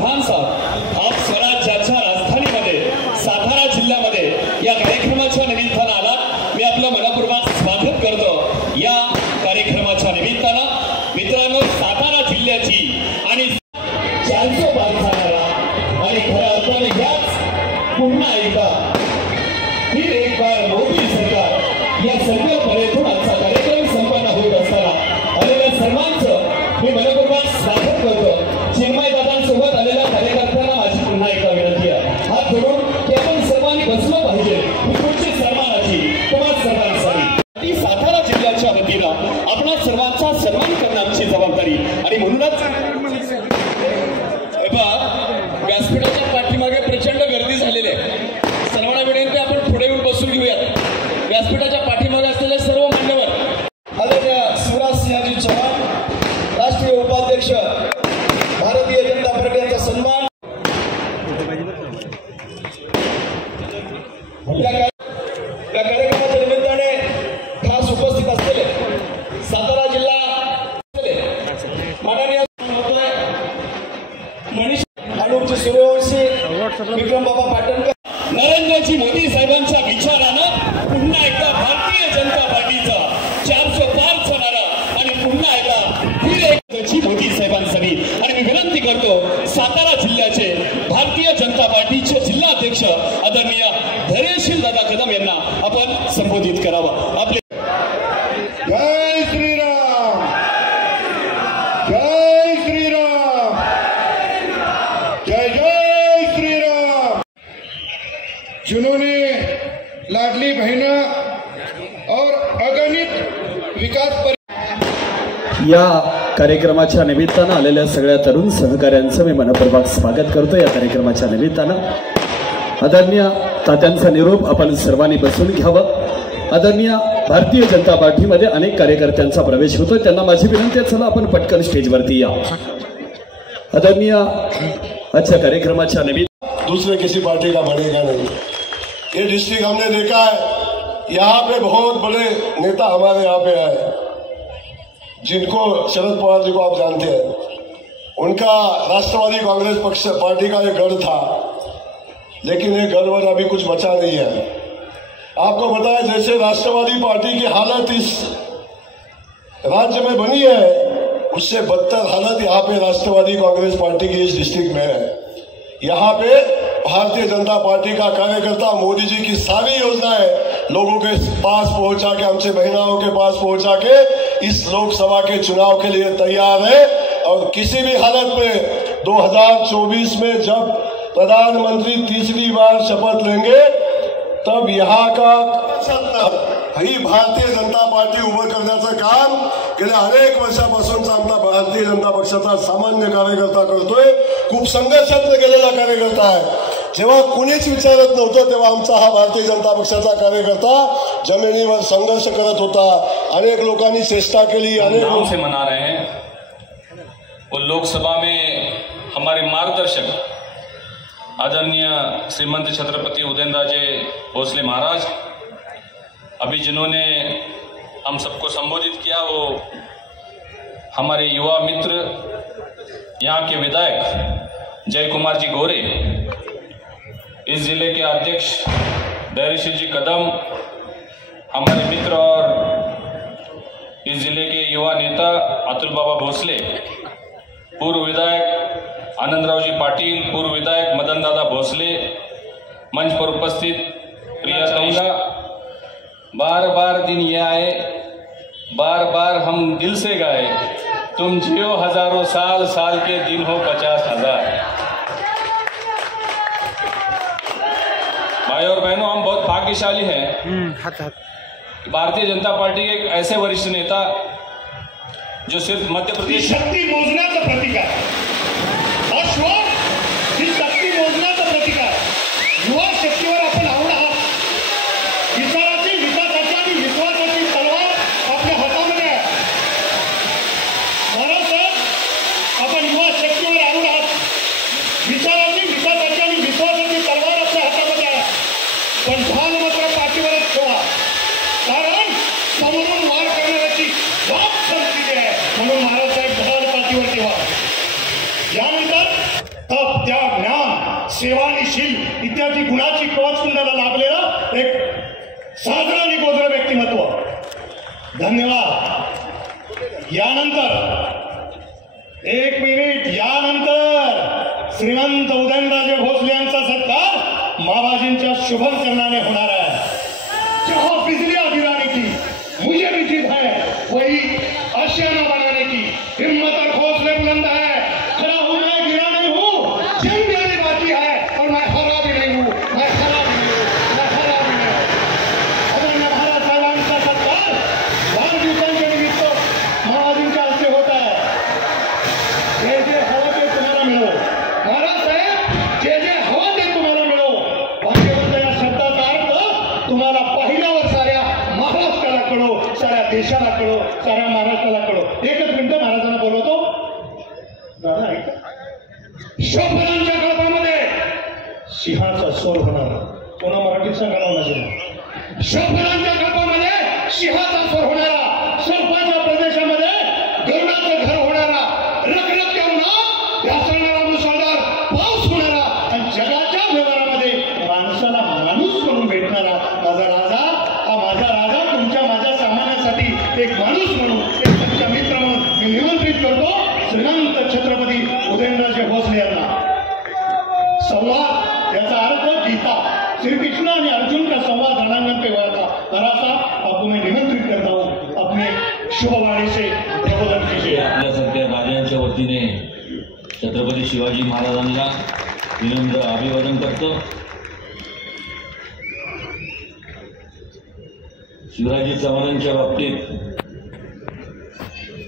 चौहान साहेब आप स्वराज्याच्या राजधानीमध्ये सातारा जिल्ह्यामध्ये या कार्यक्रमाच्या निमित्तानं आलात। मी आपलं मनपूर्वक स्वागत करतो। या कार्यक्रमाच्या निमित्तानं मित्रांनो सातारा जिल्ह्याची आणि 400 बांधणारा आणि खऱ्या अर्थाने याच पुन्हा एकदा फिर एक बार मोदी सरकार या संकल्पनेतून आजचा कार्यक्रम संपन्न होत असताना आलेल्या सर्वांचं मी मनपूर्वक स्वागत करतो। चिन्मय दादांसोबत आलेल्या कार्यकर्त्यांना माझी पुन्हा एकदा विनंती आहे, हात जोडून की आपण सर्वांनी बसलं पाहिजे। ही खुर्ची सन्मानाची तुम्हा सर्वांसाठी सातारा जिल्ह्याच्या वतीनं आपणा सर्वांचा सन्मान करणं आमची जबाबदारी आणि म्हणूनच व्यासपीठाच्या पाठीमागे प्रचंड गर्दी झालेली आहे। सर्वांना विनंती आपण पुढे येऊन बसून घेऊयात। व्यासपीठाच्या पाठीमागे असलेले सर्व मान्यवर आदरणीय शिवराज सिंहजी चौहान राष्ट्रीय उपाध्यक्ष भारतीय जनता पार्टीचा सन्मान या कार्यक्रमाच्या निमित्ताने खास उपस्थित असलेले सातारा जिल्हा माननीय मनीष अनुपजी सूर्यवंशी विक्रम बाबा पाटणकर नरेंद्रजी मोदी साहेबांच्या विचारानं पुन्हा एकदा भारतीय जनता पार्टीचा 400 पार होणारा आणि पुन्हा एकदा फिर एक मोदी साहेबांसाठी आणि मी विनंती करतो सातारा जिल्ह्याचे भारतीय जनता पार्टीचे जिल्हाध्यक्ष आदरणीय धैर्यशील दादा कदम यांना आपण संबोधित करावं। आपले जय श्रीराम, जय श्रीराम, जय जय श्रीराम। जिन्होंने लाडली बहना और अगणित विकास या कार्यक्रमाच्या निमित्तानं आलेल्या सगळ्या तरुण सहकाऱ्यांचं मी मनपूर्वक स्वागत करतो। या कार्यक्रमाच्या निमित्तानं आदरणीय तात्यांचा निरोप आपण सर्वांनी बसून घ्यावं। आदरणीय भारतीय जनता पार्टीमध्ये अनेक कार्यकर्त्यांचा प्रवेश होतो, त्यांना माझी विनंती आहे चला आपण पटकन स्टेजवरती या। आदरणीय आजच्या कार्यक्रमाच्या निमित्त दूसरे किसी पार्टी का बनेगा नहीं। ये डिस्ट्रिक्ट हमने देखा है, यहाँ पे बहुत बड़े नेता हमारे यहाँ पे आए जिनको शरद पवार जी को आप जानते हैं। उनका राष्ट्रवादी कांग्रेस पक्ष पार्टी का एक गढ़ था, लेकिन ये गढ़ वर अभी कुछ बचा नहीं है। आपको पता है जैसे राष्ट्रवादी पार्टी की हालत इस राज्य में बनी है, उससे बदतर हालत यहाँ पे राष्ट्रवादी कांग्रेस पार्टी की इस डिस्ट्रिक्ट में है। यहाँ पे भारतीय जनता पार्टी का कार्यकर्ता मोदी जी की सारी योजनाएं लोगों के पास पहुंचा के, हमसे महिलाओं के पास पहुंचा के इस लोकसभा के चुनाव के लिए तैयार है। और किसी भी हालत में 2024 में जब प्रधानमंत्री तीसरी बार शपथ लेंगे तब यहाँ का ही भारतीय जनता पार्टी उभं करण्याचं काम गेल्या अनेक वर्षापासूनचा आमचा भारतीय जनता पक्षाचा सामान्य कार्यकर्ता करतोय। खूप संघर्षात गेलेला कार्यकर्ता आहे। जेव्हा कुणीच विचारत नव्हतं तेव्हा आमचा हा भारतीय जनता पक्षाचा कार्यकर्ता जमिनीवर संघर्ष करत होता। अनेक लोकांनी चेष्टा केली, अनेक नाम से मना रहे हैं। वो लोकसभा में हमारे मार्गदर्शक आदरणीय श्रीमंत छत्रपति उदयनराजे भोसले महाराज, अभी जिन्होंने हम सबको संबोधित किया वो हमारे युवा मित्र यहाँ के विधायक जय कुमार जी गोरे, इस जिले के अध्यक्ष धैर्यशील जी कदम, हमारे मित्र और इस जिले के युवा नेता अतुल बाबा भोसले, पूर्व विधायक आनंदराव जी पाटिल, पूर्व विधायक मदन दादा भोसले, मंच पर उपस्थित प्रिया कहूँगा बार बार दिन ये आए, बार बार हम दिल से गाए, तुम जियो हजारों साल, साल के दिन हो 50,000। भाई और बहनों, हम बहुत भाग्यशाली हैं। भारतीय जनता पार्टी के एक ऐसे वरिष्ठ नेता जो सिर्फ मध्य प्रदेश शक्ती मोजण्याचं प्रतीक आहे। ही शक्ती मोजण्याचं प्रतीक आहे। युवा शक्तीवर आपण आवड आहात। विचाराची, विकासाची आणि विश्वासाची तलवार आपल्या हातामध्ये आहे। महाराज आपण युवा शक्तीवर आवड आहात। विचाराची, विकासाची आणि विश्वासाची तलवार आपल्या हातामध्ये आहे। पण ढाल मात्र पाठीवरच ठेवा, कारण समोरून वार करण्याची बाब संपलेली आहे। म्हणून महाराज साहेब ढाल पाठीवर यानंतर एक मिनिट, यानंतर श्रीमंत उदयनराजे भोसले यांचा सत्कार माबाजींच्या शुभकरणाने होणार आहे। जहां बिजलियां गिराने की मुझे भी जिद है, वही आशियाना बनाने की हिम्मत और हौसले बुलंद है। खड़ा हूं मैं, गिरा नहीं हूं, जंग मेरी बाकी है और मैं हरा भी नहीं हूं, मैं हरा भी नहीं हूं, मैं हरा भी नहीं हूं। आदरणीय महाराज साहेबांचा सत्कार वाढदिवसांच्या निमित्त महाराजांच्या हस्ते होत आहे। जे जे हवं ते तुम्हाला मिळो महाराज साहेब, जे जे हवं ते तुम्हाला मिळो। भाग्यवंत या शब्दाचा अर्थ तुम्हाला पाहिल्यावर साऱ्या महाराष्ट्राला कळो, साऱ्या देशाला कळो, साऱ्या महाराष्ट्राला कळो। एकच मिनिट महाराजांना बोलवतो। दादा ऐका, शोभरांच्या कल्पामध्ये सिंहाचा स्वर होणार, कोणा मराठीत सांगायला लागेल। शोभरांच्या कल्पामध्ये सिंहाचा स्वर होणारा, सर्पाच्या प्रदेशामध्ये गरुडाचं घर होणारा, रखरखत्या उन्हात ढासळणारा मुसळधार पाऊस होणारा आणि जगाच्या व्यवहारामध्ये माणसाला माणूस म्हणून भेटणारा माझा राजा, हा माझा राजा तुमच्या माझ्या सामान्यासाठी एक माणूस म्हणून, एक तुमचा मित्र म्हणून मी निमंत्रित करतो श्रीमंत छत्रपती उदयनराजे भोसले यांना। संवाद याचा अर्थ गीता, श्री कृष्ण आणि अर्जुन का संवाद रणांगण पे हुआ था। महाराज आपको मैं निमंत्रित करता हूँ, अपने शुभवाणी से प्रबोधन कीजिए। आपल्यासारख्या राजांच्या वतीने छत्रपती शिवाजी महाराजांना विनम्र अभिवादन करतो। शिवराजी चव्हाणांच्या बाबतीत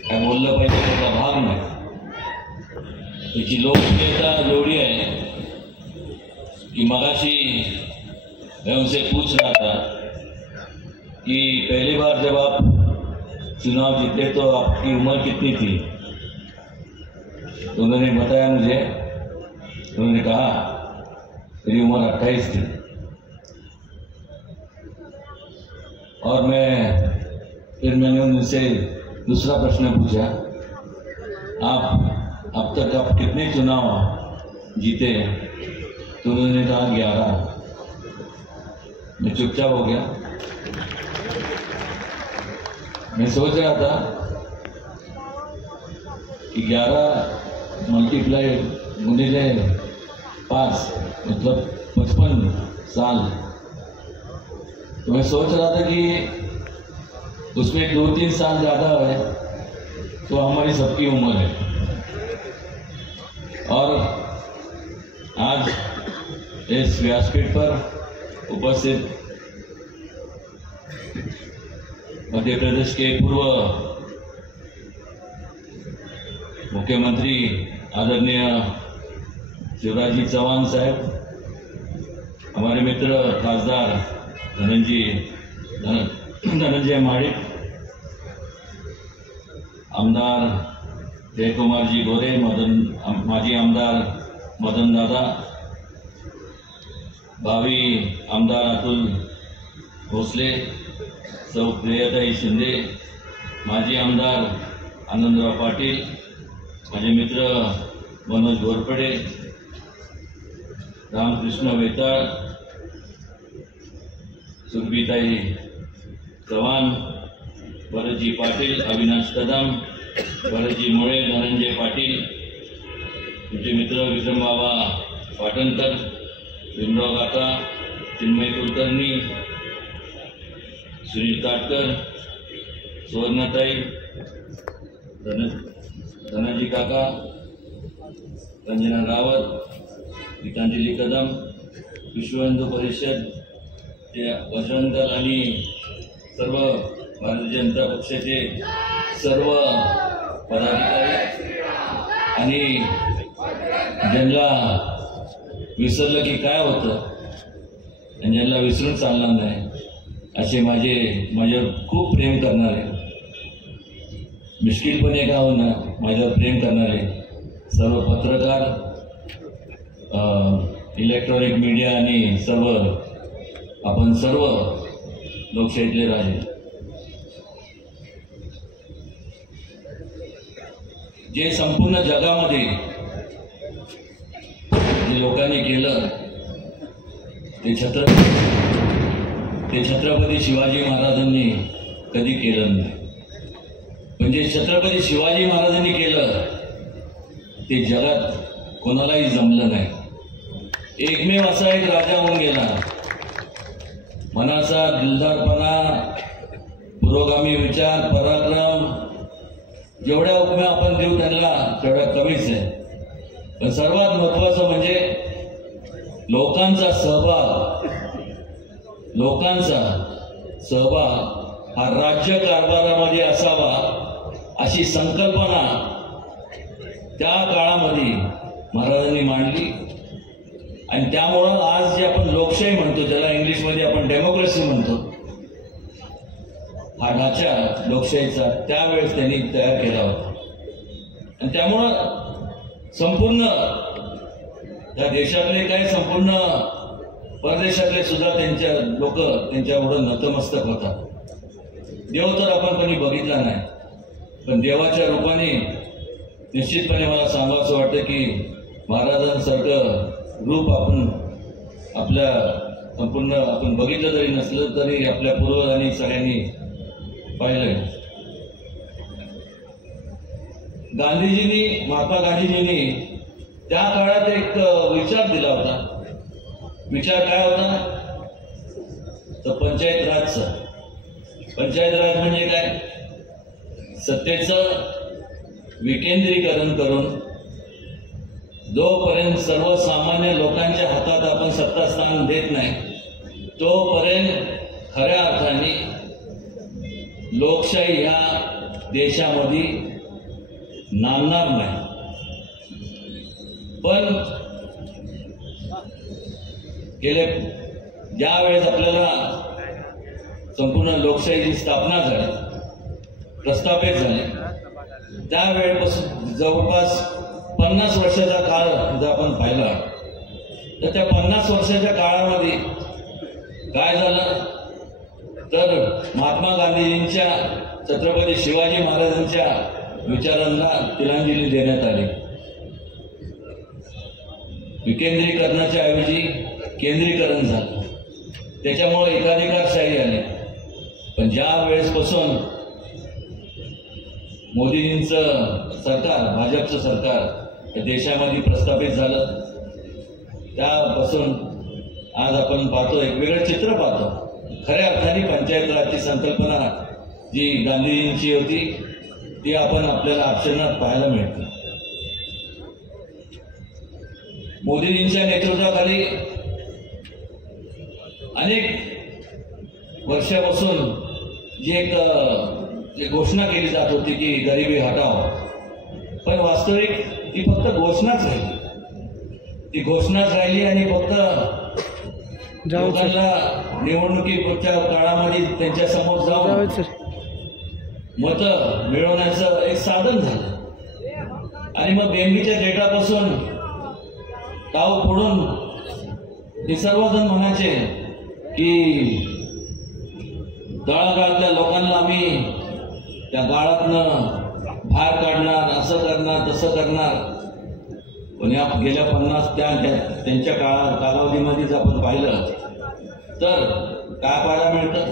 काय बोललं पाहिजे त्याचा भाग नाही। त्याची लोकप्रियता एवढी आहे कि मगाशी मैं उनसे पूछ रहा था कि पहली बार जब आप चुनाव जीते तो आपकी उम्र कितनी थी? तो उन्होंने बताया मुझे, उन्होंने कहा मेरी उम्र 28 थी। और फिर मैंने उनसे दूसरा प्रश्न पूछा, आप अब तक आप कितने चुनाव जीते? तो उन्होंने कहा 11। मैं चुपचाप हो गया। मैं सोच रहा था कि 11 मल्टीप्लाई गुणिले 5 मतलब 55 साल। तो मैं सोच रहा था कि उसमें 2-3 साल ज़्यादा है तो हमारी सबकी उम्र है। और आज इस व्यासपीठ पर उपस्थित मध्य प्रदेश के पूर्व मुख्यमंत्री आदरणीय शिवराजी चौहान साहब, हमारे मित्र खासदार धनंजय माडिक, आमदार जयकुमार जी गोरे, माजी आमदार मदन दादा, भावी आमदार अतुल भोसले, सौ प्रियताई शिंदे, माजी आमदार आनंदराव पाटील, माझे मित्र मनोज घोरपडे, रामकृष्ण वेताळ, सुरभीताई चव्हाण, भरतजी पाटील, अविनाश कदम, भरतजी मुळे, धनंजय पाटील, तुमचे मित्र विक्रमबाबा पाटणकर, भीमराव काका, चिन्मय कुलकर्णी, सुनील काटकर, सुवर्णाताई, धनाजी काका, रंजना रावत, गीतांजली कदम, विश्व हिंदू परिषद चे बजरंग दल आणि सर्व भारतीय जनता पक्षाचे सर्व पदाधिकारी आणि ज्यांना विसरलं की काय होतं आणि ज्यांना विसरून चालणार नाही असे माझ्यावर खूप प्रेम करणारे, मिश्किलपणे का होईना माझ्यावर प्रेम करणारे सर्व पत्रकार, इलेक्ट्रॉनिक मीडिया आणि आपण सर्व लोकशाहीतले राजे, जे संपूर्ण जगामध्ये जे लोकांनी केलं ते छत्रपती शिवाजी महाराजांनी कधी केलं नाही। म्हणजे छत्रपती शिवाजी महाराजांनी केलं ते जगात कोणालाही जमलं नाही. एकमेव असा एक राजा होऊन गेला, मनाचा दिलदारपणा, पुरोगामी विचार, पराक्रम, जेवढ्या उपमा आपण देऊ त्यांना तेवढ्या कमीच आहे. पण सर्वात महत्वाचं म्हणजे लोकांचा सहभाग हा राज्य कारभारामध्ये असावा अशी संकल्पना त्या काळामध्ये महाराजांनी मांडली. आणि त्यामुळं आज जे आपण लोकशाही म्हणतो, ज्याला इंग्लिशमध्ये आपण डेमोक्रेसी म्हणतो, हा ढाचा लोकशाहीचा त्यावेळेस त्यांनी तयार केला होता. आणि त्यामुळं संपूर्ण त्या देशातले काय, संपूर्ण परदेशातले सुद्धा त्यांच्या लोक त्यांच्याकडून नतमस्तक होतात. देव तर आपण कधी बघितला नाही, पण देवाच्या रूपाने निश्चितपणे मला सांगावंसं वाटतं की महाराजांसारखं रूप आपण आपल्या संपूर्ण आपण बघितलं जरी नसलं तरी आपल्या पूर्वजांनी सगळ्यांनी पाहिलंय. महात्मा गांधीजींनी त्या काळात एक विचार दिला होता. विचार काय होता तर पंचायत राजचा. पंचायत राज म्हणजे काय, सत्तेचं विकेंद्रीकरण करून जोपर्यंत सर्वसामान्य लोकांच्या हातात आपण सत्तास्थान देत नाही तोपर्यंत खऱ्या अर्थाने लोकशाही ह्या देशामध्ये नांदणार नाही. पण गेले ज्या वेळेस आपल्याला संपूर्ण लोकशाहीची स्थापना झाली, प्रस्थापित झाली, त्यावेळेपासून जवळपास 50 वर्षाचा काळ जर आपण पाहिला तर त्या 50 वर्षाच्या काळामध्ये काय झालं तर महात्मा गांधीजींच्या, छत्रपती शिवाजी महाराजांच्या विचारांना तिलांजली देण्यात आली. विकेंद्रीकरणाच्या ऐवजी केंद्रीकरण झालं, त्याच्यामुळे एकाधिकारशाही आली. पण ज्या वेळेसपासून मोदीजींचं सरकार, भाजपचं सरकार देशामध्ये प्रस्थापित झालं, त्यापासून आज आपण पाहतो एक वेगळं चित्र पाहतो. खऱ्या अर्थाने पंचायत राजची संकल्पना जी गांधीजींची होती ती आपण आपल्याला आचरणात पाहायला मिळते. मोदीजींच्या नेतृत्वाखाली अनेक वर्षापासून जी एक घोषणा केली जात होती की गरिबी हटाव, पण वास्तविक ती फक्त घोषणाच राहिली. ती घोषणाच राहिली आणि फक्त लोकांना निवडणुकीच्या काळामध्ये त्यांच्या समोर जाऊन मतं मिळवण्याचं एक साधन झालं. आणि मग बेंबीच्या डेटापासून टाव फोडून हे सर्वजण म्हणायचे की तळागाळातल्या लोकांना आम्ही त्या गाळातनं बाहेर काढणार, असं करणार, तसं करणार. पण या गेल्या 50 त्यांच्या कालावधीमध्ये जर आपण पाहिलं तर काय पाहायला मिळतं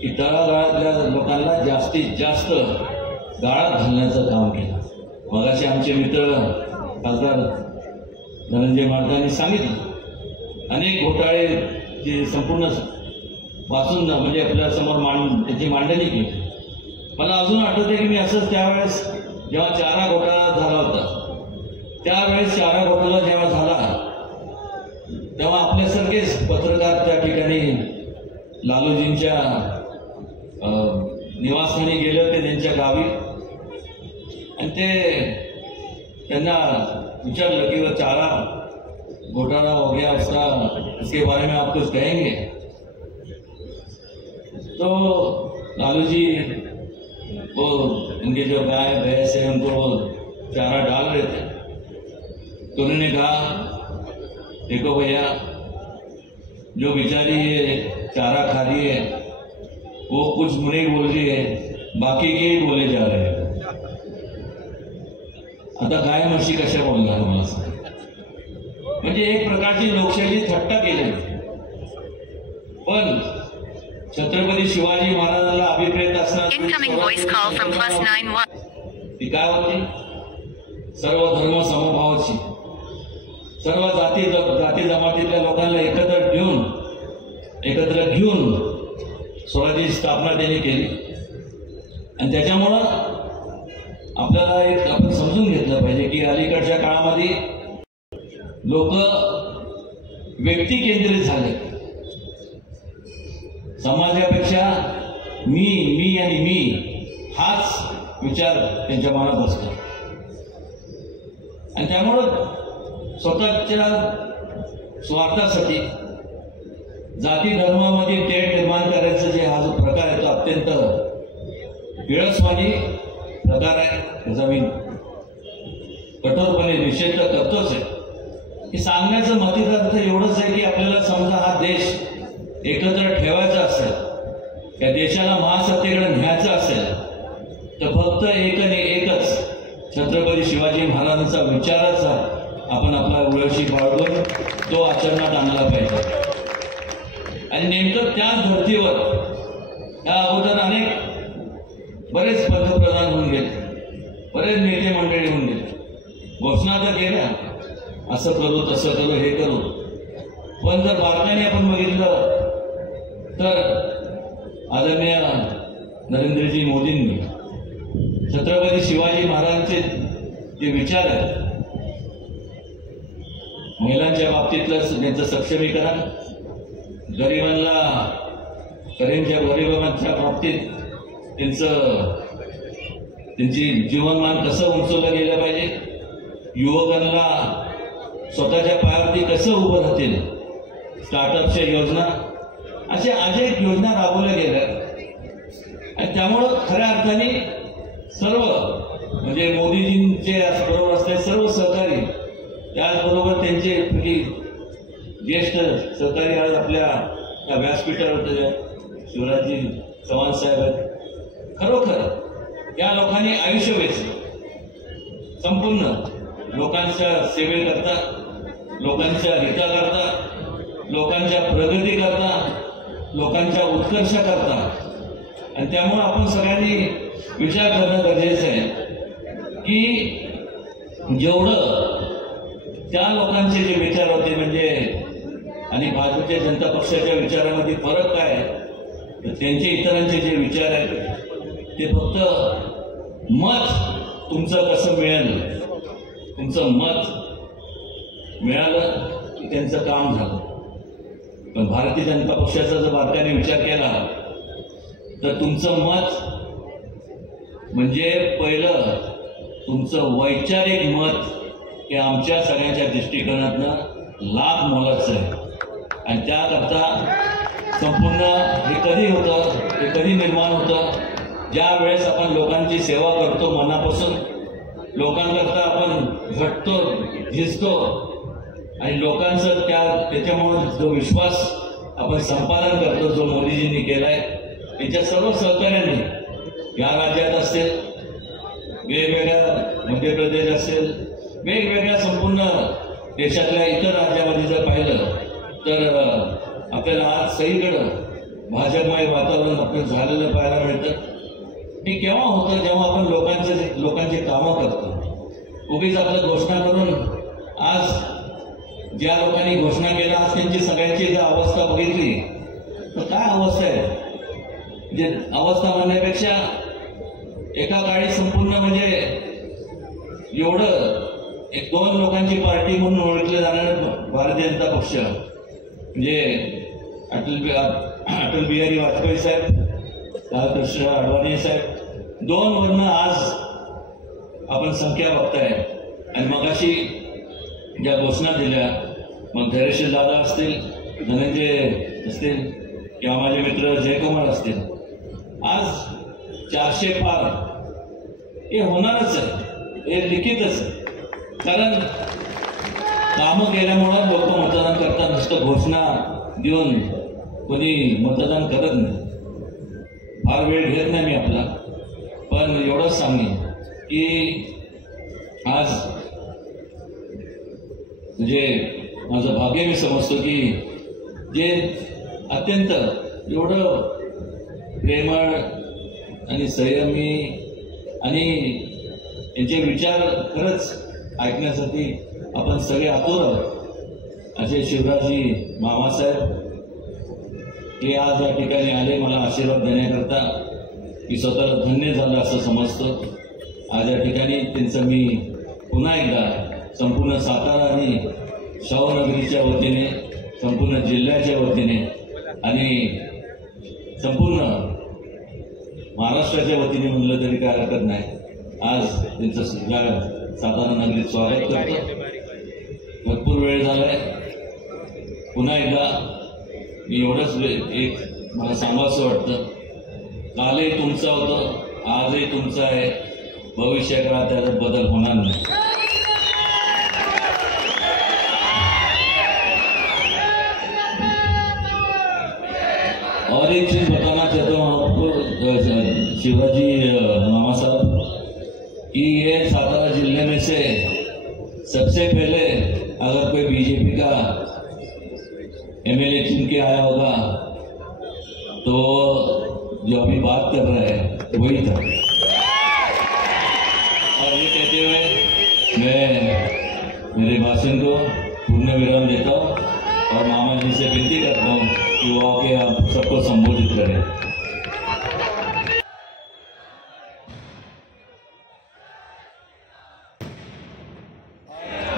की तळागाळातल्या लोकांना जास्तीत जास्त गाळात घालण्याचं काम केलं. मगाशी आमचे मित्र खासदार धनंजय माडकांनी सांगितलं अनेक घोटाळे जे संपूर्ण वाचून म्हणजे आपल्या समोर त्याची मांडणी केली. मला अजून आठवते की मी असंच त्यावेळेस जेव्हा चारा घोटाळा झाला होता, त्यावेळेस चारा घोटाळा जेव्हा झाला तेव्हा आपल्यासारखेच पत्रकार त्या ठिकाणी लालूजींच्या निवासस्थानी गेले होते, त्यांच्या गावी. आणि त्यांना विचारलं की चारा घोटाला हो गया, उसके बारे में आप कुछ कहेंगे? तो लालू जी वो इनके जो गाय भैंस है उनको चारा डाल रहे थे, तो उन्होंने कहा देखो भैया, जो बेचारी ये चारा खा रही है वो कुछ नहीं बोल रही है, बाकी के ही बोले जा रहे हैं. आता गाय म्हशी कशा बोलणार मला सांग. म्हणजे एक प्रकारची लोकशाही थट्टा केली. पण छत्रपती शिवाजी महाराजांना अभिप्रेत Incoming voice call from +91. ती काय होती? सर्व धर्म समभावाची, सर्व जाती जमातीतल्या लोकांना एकत्र घेऊन स्वराज्याची स्थापना त्यांनी केली. आणि त्याच्यामुळं आपल्याला एक आपण समजून घेतलं पाहिजे की अलीकडच्या काळामध्ये लोक व्यक्ती केंद्रित झाले. समाजापेक्षा मी आणि मी हाच विचार त्यांच्या मनात असतो. आणि त्यामुळं स्वतःच्या स्वार्थासाठी जाती धर्मामध्ये तेढ निर्माण करायचं जे हा जो प्रकार आहे तो अत्यंत विळसवाणी प्रकार आहे. त्याचा मी कठोरपणे निषेध करतोच आहे. की सांगण्याचं मतितार्थ एवढंच आहे की आपल्याला समजा हा देश एकत्र ठेवायचा असेल, या देशाला महासत्तेकडे न्यायचं असेल तर फक्त एक आणि एकच छत्रपती शिवाजी महाराजांचा विचाराचा आपण आपला उळशी बाळगून तो आचरणात आणला पाहिजे. आणि नेमकं त्याच धर्तीवर या अगोदर बरेच पंतप्रधान होऊन गेले, बरेच नेते मंडळी होऊन गेले, घोषणा तर केल्या असं करू तसं करू हे करू. पण जर बातम्याने आपण बघितलं तर आदरणीय नरेंद्रजी मोदींनी छत्रपती शिवाजी महाराजांचे जे विचार आहेत, महिलांच्या बाबतीतलं त्यांचं सक्षमीकरण, गरिबांच्या बाबतीत त्यांची जीवनमान कसं उंचवलं गेलं पाहिजे, युवकांना स्वतःच्या पायावरती कसं उभं राहतील, स्टार्टअपच्या योजना, अशा अनेक योजना राबवल्या गेल्या. आणि त्यामुळं खऱ्या अर्थाने सर्व म्हणजे मोदीजींचे बरोबर असलेले सर्व सहकारी, त्याचबरोबर त्यांचे ज्येष्ठ सहकारी आज आपल्या व्यासपीठावर शिवराजजी चव्हाण साहेब आहेत. खरोखर या लोकांनी आयुष्य वेचलं, संपूर्ण लोकांच्या सेवेकरता, लोकांच्या हिताकरता, लोकांच्या प्रगतीकरता, लोकांच्या उत्कर्षाकरता. आणि त्यामुळे आपण सगळ्यांनी विचार करणं गरजेचं आहे की जेवढं त्या लोकांचे जे विचार होते म्हणजे आणि भारतीय जनता पक्षाच्या विचारामध्ये फरक काय तर त्यांचे इतरांचे जे विचार आहेत ते फक्त मत तुमचं कसं मिळेल, तुमचं मत मिळालं की त्यांचं काम झालं. पण भारतीय जनता पक्षाचा जर बारकाईने विचार केला तर तुमचं मत म्हणजे पहिलं तुमचं वैचारिक मत हे आमच्या सगळ्यांच्या दृष्टिकोनातनं लाख मोलाचं आहे. आणि त्याकरता संपूर्ण हे कधी होतं, हे कधी निर्माण होतं, ज्या वेळेस आपण लोकांची सेवा करतो मनापासून, लोकांकरता आपण झटतो, झिजतो आणि लोकांचं त्याच्यामुळे जो विश्वास आपण संपादन करतो जो मोदीजींनी केलाय, त्यांच्या सर्व सहकार्याने या राज्यात असेल, वेगवेगळ्या मध्य प्रदेश असेल, वेगवेगळ्या संपूर्ण देशातल्या इतर राज्यामध्ये जर पाहिलं तर आपल्याला आज सगळीकडं भाजपमय वातावरण आपलं झालेलं पाहायला मिळतं. हे केव्हा होतं जेव्हा आपण लोकांचे कामं करतो. उगीच आपलं घोषणा करून आज ज्या लोकांनी घोषणा केल्या आज त्यांची सगळ्यांची जर अवस्था बघितली तर काय अवस्था आहे, म्हणजे अवस्था म्हणण्यापेक्षा एका काळी संपूर्ण म्हणजे एवढं एक दोन लोकांची पार्टी म्हणून ओळखले जाणारे भारतीय जनता पक्ष म्हणजे अटल बिहारी वाजपेयी साहेब, लालकृष्ण अडवाणी साहेब, दोन वर्ण आज आपण संख्या बघताय. आणि मगाशी ज्या घोषणा दिल्या, मग धैर्यशील दादा असतील, धनंजय असतील किंवा माझे मित्र जयकुमार असतील, आज 400 पार हे होणारच आहे, हे लिखितच आहे. कारण कामं केल्यामुळं लोक मतदान करतात, नुसतं घोषणा देऊन कोणी मतदान करत नाही. फार वेळ घेत नाही मी आपला, पण एवढंच सांगेन की आज म्हणजे माझं भाग्य मी समजतो की जे अत्यंत एवढं प्रेमळ आणि संयमी आणि यांचे विचार खरंच ऐकण्यासाठी आपण सगळे आतुर आहोत असे शिवराजी मामासाहेब हे आज या ठिकाणी आले मला आशीर्वाद देण्याकरता. मी स्वतःला धन्य झालं असं समजतो. आज या ठिकाणी त्यांचं मी पुन्हा एकदा संपूर्ण सातारा आणि शाहूनगरीच्या वतीने, संपूर्ण जिल्ह्याच्या वतीने आणि संपूर्ण महाराष्ट्राच्या वतीने म्हणलं तरी काय हरकत नाही, आज त्यांचं सातारा नगरीत स्वागत करतो. भरपूर वेळ झालाय. पुन्हा एकदा मी एवढंच एक मला सांगावंसं वाटतं, कालही तुमचं होतं, आजही तुमचं आहे, भविष्य काळात त्याच्यात बदल होणार नाही. और एक चीज बताना चाहता हूँ आपको शिवाजी मामा साहब कि ये सातारा जिले में से सबसे पहले अगर कोई बीजेपी का एमएलए चुन के आया होगा तो जो अभी बात कर रहा है वही था. और ये कहते हुए मैं मेरे भाषण को पूर्ण विराम देता हूँ और मामा जी से विनती करता हूँ कि वो आके आप सबको संबोधित करें.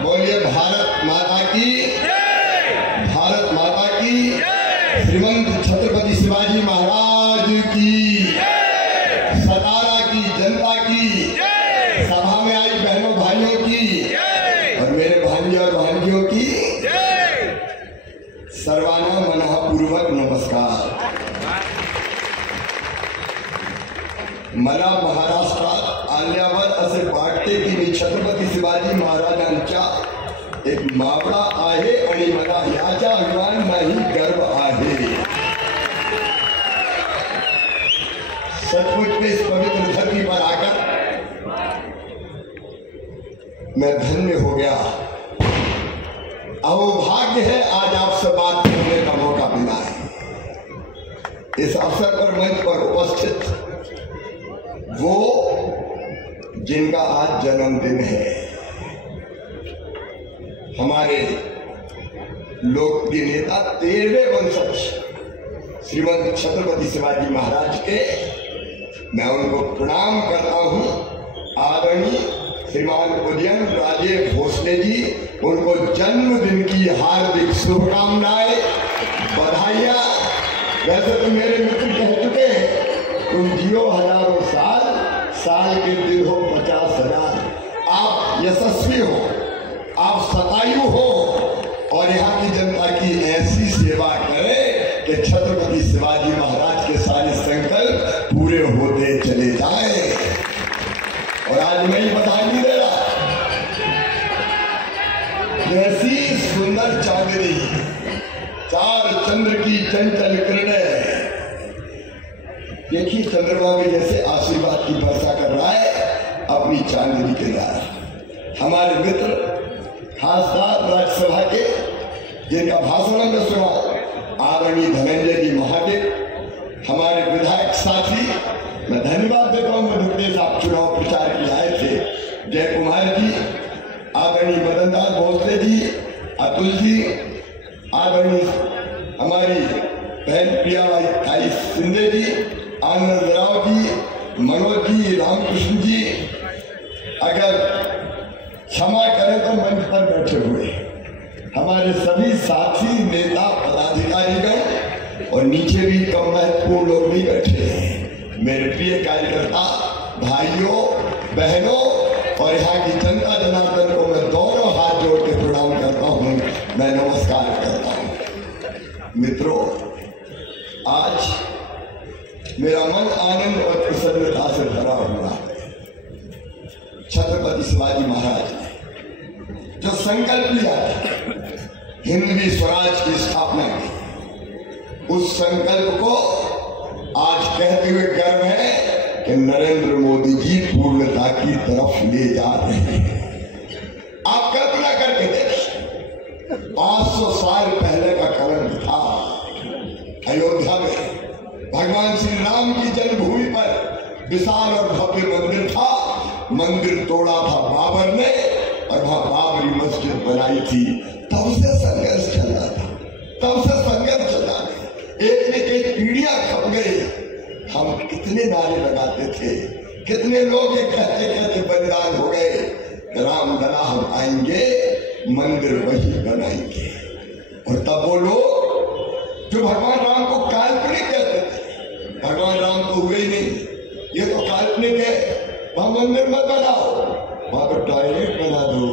बोलिए भारत माता की, भारत माता की, श्रीमंत छत्रपति शिवाजी महाराज की, सतारा की जनता की, सभा में आई बहनों भाइयों की और मेरे भांजे और भांजियों की सर्वांना मनःपूर्वक नमस्कार. मला महाराष्ट्रात आल्यावर असे वाटते की मी छत्रपती शिवाजी महाराजांच्या एक मावळा आहे आणि मला याचा अभिमान नाही, गर्व आहे. सचमुच में इस पवित्र धरती पर आकर मैं धन्य हो गया. अहोभाग्य है आज आपसे बात करने का मौका मिला है. इस अवसर पर मंच पर उपस्थित वो जिनका आज जन्मदिन है, हमारे लोकप्रिय नेता 13वें वंशज श्रीमंत छत्रपति शिवाजी महाराज के मैं उनको प्रणाम करता हूं. आदरणीय श्रीमान उदयन राजे भोसले जी, उनको जन्मदिन की हार्दिक शुभकामनाएं, बधाइयां. वैसे तो मेरे मित्र कह चुके हैं तुम जियो हजारों साल, साल के दिन हो 50,000. आप यशस्वी हो, आप शतायु हो और यहाँ की जनता की ऐसी सेवा करें कि छत्रपति शिवाजी महाराज के सारे संकल्प पूरे होते चले जाए. और आज मैं ही बधाई नहीं दे रहा, ऐसी सुंदर चांदनी, चार चंद्र की चंचल किरणें, देखिए चंद्रमा में जैसे आशीर्वाद की वर्षा कर रहा है अपनी चांदनी के द्वारा. हमारे मित्र खासदार राज्यसभा के जिनका भाषण हमने सुना, आदरणीय धनंजय जी महादेव, हमारे विधायक साथी, मैं धन्यवाद देता हूँ. मध्य प्रदेश आप चुनाव प्रचार के लिए आए थे. जय कुमार जी, आदरणीय मदन दास भोसले जी, अतुल जी, आदरणीय हमारी बहन प्रियाबाई शिंदे जी, आनंद राव जी, मनोज जी, रामकृष्ण जी, अगर क्षमा करें तो मंच पर बैठे हुए हमारे सभी साथी नेता पदाधिकारीगण और नीचे भी कम महत्वपूर्ण लोग भी बैठे हैं. मेरे प्रिय कार्यकर्ता भाइयों बहनों और यहाँ की जनता जनार्दन को मैं दोनों हाथ जोड़ के प्रणाम करता हूँ, मैं नमस्कार करता हूँ. मित्रों, आज मेरा मन आनंद और प्रसन्नता से भरा हुआ है. छत्रपति शिवाजी महाराज ने जो संकल्प लिया हिंदवी स्वराज की स्थापना की, उस संकल्प को आज कहते हुए गर्व है कि नरेंद्र मोदी जी पूर्णता की तरफ ले जा रहे हैं. आप कल्पना करके देखिए, 500 साल पहले का कलंक था अयोध्या में. भगवान श्री राम विशाल और भव्य मंदिर था। मंदिर तोड़ा था बाबर ने और वहां बाबरी मस्जिद बनाई थी। तब से संघर्ष चल रहा था, तब से संघर्ष चल रहा है। एक ने कई पीढ़ियां खप गई। हम कितने नारे लगाते थे, कितने लोग ये कहते कहते बलिदान हो गए, राम लला हम आएंगे, मंदिर वही बनाएंगे। और तब वो लोग जो भगवान राम को काल्पनिक कहते थे, भगवान राम तो हुए ही नहीं, ये तो काल्पनिक है, वहां मंदिर मत बनाओ, वहां पर टॉयलेट बना दो,